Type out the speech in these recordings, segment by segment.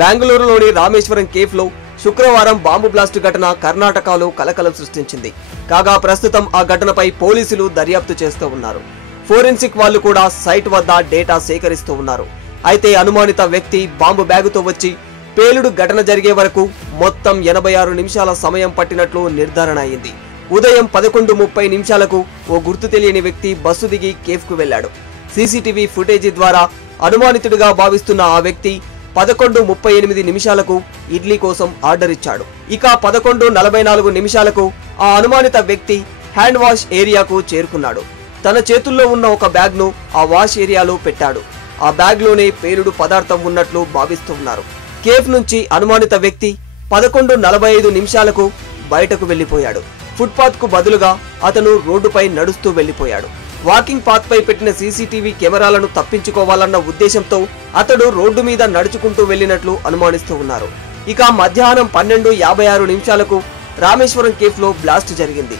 బెంగళూరులోని రామేశ్వరం కేఫ్లో శుక్రవారం bomb blast ఘటన కర్ణాటకలో కలకలం సృష్టించింది. కాగా ప్రస్తుతం ఆ ఘటనపై పోలీసులు దర్యాప్తు చేస్తూ ఉన్నారు. ఫోరెన్సిక్ వాళ్ళు కూడా సైట్ వద్ద డేటా సేకరిస్తూ ఉన్నారు. అయితే అనుమానిత వ్యక్తి బాంబు బ్యాగుతో వచ్చి పేలుడు ఘటన జరిగే వరకు మొత్తం 86 నిమిషాల సమయం పట్టినట్లు నిర్ధారణ అయింది. ఉదయం 11:30 నిమిషాలకు ఓ గుర్తు తెలియని వ్యక్తి బస్సు దిగి కేఫ్కు వెళ్లాడు. సీసీటీవీ ఫుటేజీ ద్వారా అనుమానితుడిగా భావిస్తున్న ఆ వ్యక్తి 11:38 నిమిషాలకు ఇడ్లీ కోసం ఆర్డర్ ఇచ్చాడు. ఇక 11:44 నిమిషాలకు ఆ అనుమానిత వ్యక్తి హ్యాండ్ వాష్ ఏరియాకు చేరుకున్నాడు. తన చేతుల్లో ఉన్న ఒక బ్యాగ్ను ఆ వాష్ ఏరియాలో పెట్టాడు. ఆ బ్యాగ్లోనే పేలుడు పదార్థం ఉన్నట్లు భావిస్తున్నారు. కేఫ్ నుంచి అనుమానిత వ్యక్తి 11:45 నిమిషాలకు బయటకు వెళ్లిపోయాడు. ఫుట్పాత్ కు బదులుగా అతను రోడ్డుపై నడుస్తూ వెళ్లిపోయాడు. వాకింగ్ పాత్ పై పెట్టిన సీసీటీవీ కెమెరాలను తప్పించుకోవాలన్న ఉద్దేశంతో అతడు రోడ్డు మీద నడుచుకుంటూ వెళ్లినట్లు అనుమానిస్తూ ఉన్నారు. ఇక మధ్యాహ్నం 12:56 నిమిషాలకు రామేశ్వరం కేఫ్ లో బ్లాస్ట్ జరిగింది.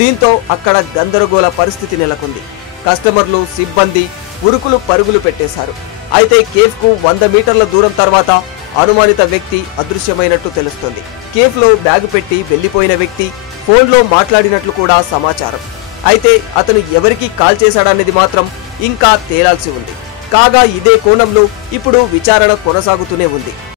దీంతో అక్కడ గందరగోళ పరిస్థితి నెలకొంది. కస్టమర్లు, సిబ్బంది ఉరుకులు పరుగులు పెట్టేశారు. అయితే కేఫ్ కు 100 మీటర్ల దూరం తర్వాత అనుమానిత వ్యక్తి అదృశ్యమైనట్టు తెలుస్తోంది. కేఫ్ లో బ్యాగు పెట్టి వెళ్లిపోయిన వ్యక్తి ఫోన్లో మాట్లాడినట్లు కూడా సమాచారం. అయితే అతను ఎవరికి కాల్ చేశాడనేది మాత్రం ఇంకా తేలాల్సి ఉంది. కాగా ఇదే కోణంలో ఇప్పుడు విచారణ కొనసాగుతూనే ఉంది.